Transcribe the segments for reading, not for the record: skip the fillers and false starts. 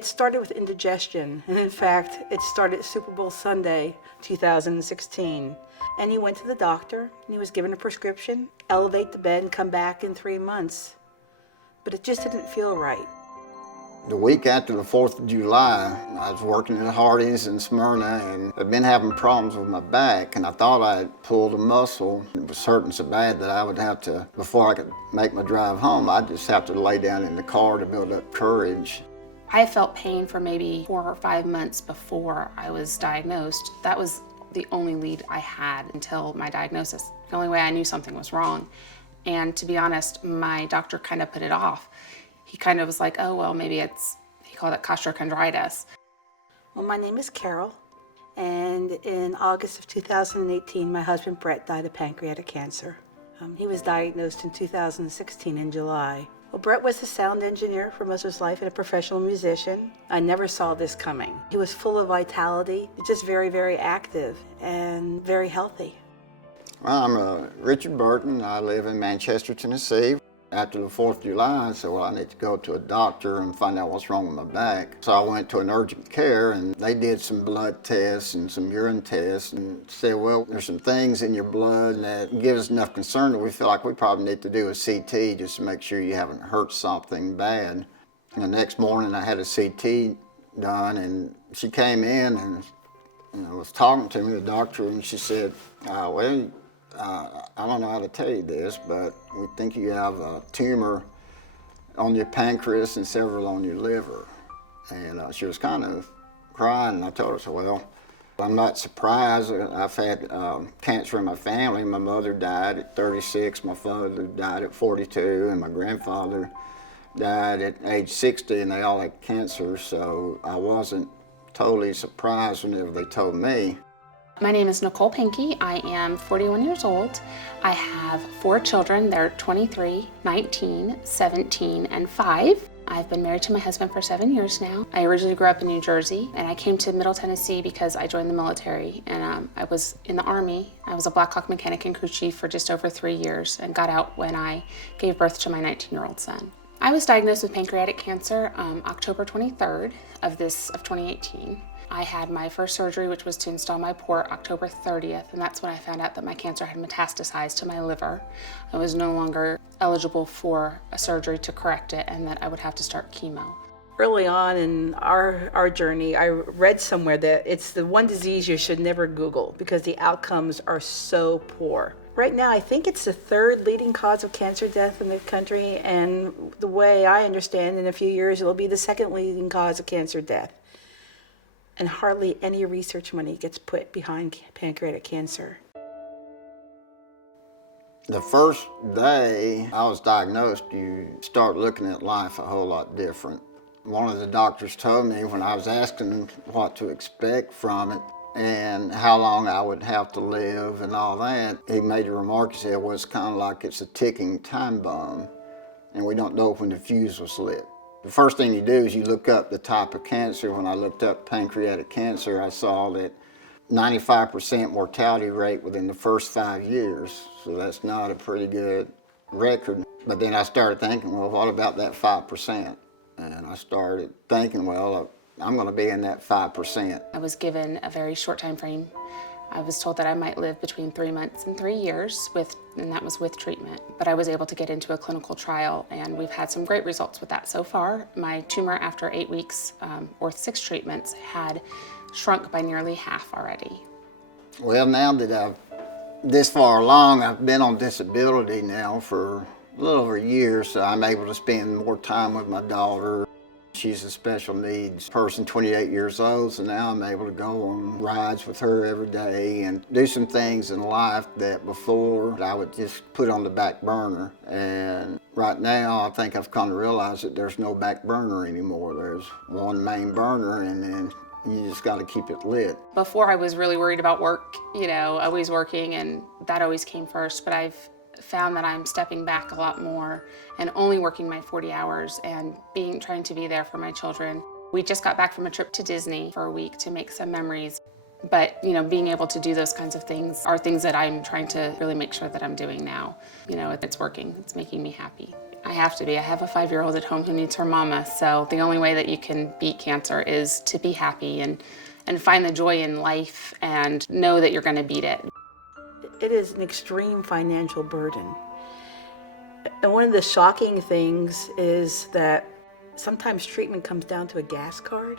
It started with indigestion, and in fact, it started Super Bowl Sunday, 2016. And he went to the doctor, and he was given a prescription, elevate the bed and come back in 3 months. But it just didn't feel right. The week after the 4th of July, I was working at Hardee's in Smyrna, and I'd been having problems with my back, and I thought I'd pulled a muscle. It was hurting so bad that I would have to, before I could make my drive home, I'd just have to lay down in the car to build up courage. I felt pain for maybe 4 or 5 months before I was diagnosed. That was the only lead I had until my diagnosis. The only way I knew something was wrong. And to be honest, my doctor kind of put it off. He kind of was like, oh, well, maybe he called it costochondritis. Well, my name is Carol, and in August of 2018, my husband Brett died of pancreatic cancer. He was diagnosed in 2016 in July. Well, Brett was a sound engineer for most of his life and a professional musician. I never saw this coming. He was full of vitality, just very, very active and very healthy. Well, I'm Richard Burton. I live in Manchester, Tennessee. After the 4th of July, I said, well, I need to go to a doctor and find out what's wrong with my back. So I went to an urgent care, and they did some blood tests and some urine tests and said, well, there's some things in your blood that give us enough concern that we feel like we probably need to do a CT just to make sure you haven't hurt something bad. And the next morning I had a CT done, and she came in and was talking to me, the doctor, and she said, I don't know how to tell you this, but we think you have a tumor on your pancreas and several on your liver. And she was kind of crying, and I told her, so, well, I'm not surprised. I've had cancer in my family. My mother died at 36, my father died at 42, and my grandfather died at age 60, and they all had cancer, so I wasn't totally surprised whenever they told me. My name is Nicole Pinky. I am 41 years old. I have 4 children. They're 23, 19, 17, and 5. I've been married to my husband for 7 years now. I originally grew up in New Jersey, and I came to Middle Tennessee because I joined the military, and I was in the Army. I was a Black Hawk mechanic and crew chief for just over 3 years and got out when I gave birth to my 19-year-old son. I was diagnosed with pancreatic cancer October 23rd of 2018. I had my first surgery, which was to install my port, October 30th, and that's when I found out that my cancer had metastasized to my liver. I was no longer eligible for a surgery to correct it, and that I would have to start chemo. Early on in our journey, I read somewhere that it's the one disease you should never Google because the outcomes are so poor. Right now, I think it's the 3rd leading cause of cancer death in the country, and the way I understand, in a few years, it'll be the 2nd leading cause of cancer death. And hardly any research money gets put behind pancreatic cancer. The first day I was diagnosed, you start looking at life a whole lot different. One of the doctors told me when I was asking him what to expect from it and how long I would have to live and all that, he made a remark. He said, well, it's kind of like it's a ticking time bomb, and we don't know when the fuse was lit. The first thing you do is you look up the type of cancer. When I looked up pancreatic cancer, I saw that 95% mortality rate within the first 5 years. So that's not a pretty good record. But then I started thinking, well, what about that 5%? And I started thinking, well, I'm going to be in that 5%. I was given a very short time frame. I was told that I might live between 3 months and 3 years, and that was with treatment. But I was able to get into a clinical trial, and we've had some great results with that so far. My tumor, after 8 weeks or 6 treatments, had shrunk by nearly half already. Well, now that I'm this far along, I've been on disability now for a little over a year, so I'm able to spend more time with my daughter. She's a special needs person, 28 years old, so now I'm able to go on rides with her every day and do some things in life that before I would just put on the back burner. And right now, I think I've kind of realized that there's no back burner anymore. There's one main burner, and then you just got to keep it lit. Before, I was really worried about work, always working, and that always came first, but I've found that I'm stepping back a lot more and only working my 40 hours and trying to be there for my children. We just got back from a trip to Disney for a week to make some memories. But, being able to do those kinds of things are things that I'm trying to really make sure that I'm doing now. It's working. It's making me happy. I have to be. I have a 5-year-old at home who needs her mama, so the only way that you can beat cancer is to be happy and find the joy in life and know that you're going to beat it. It is an extreme financial burden. And one of the shocking things is that sometimes treatment comes down to a gas card.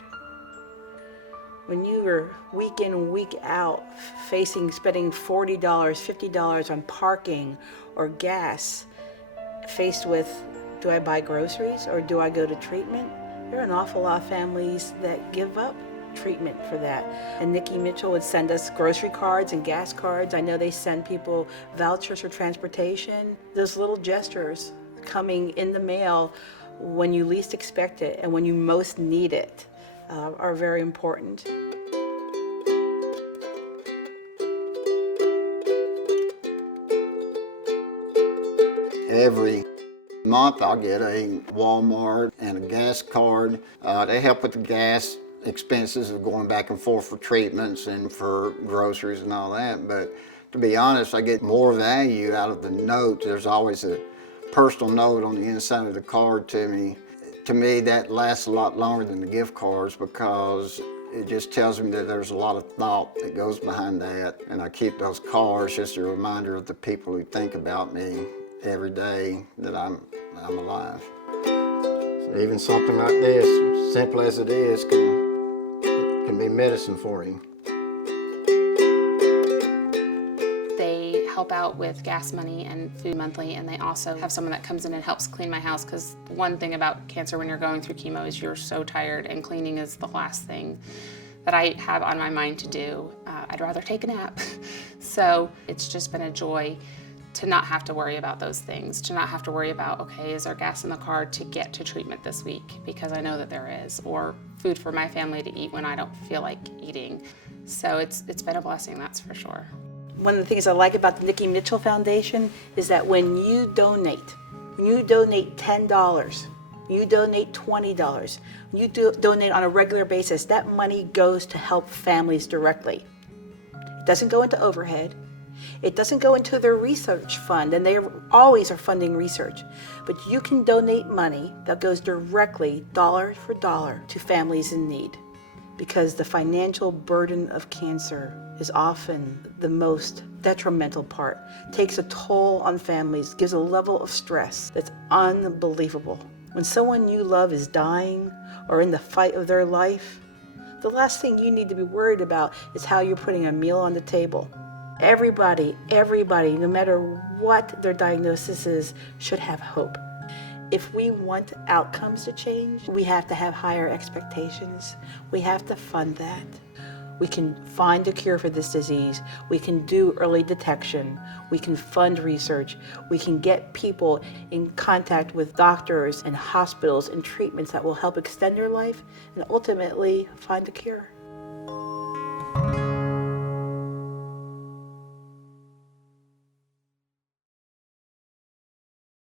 When you are week in, week out spending $40, $50 on parking or gas, faced with, do I buy groceries or do I go to treatment? There are an awful lot of families that give up treatment for that. And Nikki Mitchell would send us grocery cards and gas cards. I know they send people vouchers for transportation. Those little gestures coming in the mail when you least expect it and when you most need it are very important. Every month I'll get a Walmart and a gas card. They help with the gas expenses of going back and forth for treatments and for groceries and all that. But to be honest, I get more value out of the note. There's always a personal note on the inside of the card to me. To me, that lasts a lot longer than the gift cards because it just tells me that there's a lot of thought that goes behind that. And I keep those cards just a reminder of the people who think about me every day that I'm alive. So even something like this, simple as it is, can be medicine for you. They help out with gas money and food monthly, and they also have someone that comes in and helps clean my house, because one thing about cancer when you're going through chemo is you're so tired, and cleaning is the last thing that I have on my mind to do. I'd rather take a nap. So it's just been a joy to not have to worry about those things, to not have to worry about, okay, is there gas in the car to get to treatment this week? Because I know that there is, or food for my family to eat when I don't feel like eating. So it's been a blessing, that's for sure. One of the things I like about the Nikki Mitchell Foundation is that when you donate $10, you donate $20, when you donate on a regular basis, that money goes to help families directly. It doesn't go into overhead. It doesn't go into their research fund, and they always are funding research. But you can donate money that goes directly, dollar for dollar, to families in need, because the financial burden of cancer is often the most detrimental part. It takes a toll on families, gives a level of stress that's unbelievable. When someone you love is dying or in the fight of their life, the last thing you need to be worried about is how you're putting a meal on the table. Everybody, no matter what their diagnosis is, should have hope. If we want outcomes to change, we have to have higher expectations. We have to fund that. We can find a cure for this disease. We can do early detection. We can fund research. We can get people in contact with doctors and hospitals and treatments that will help extend their life and ultimately find a cure.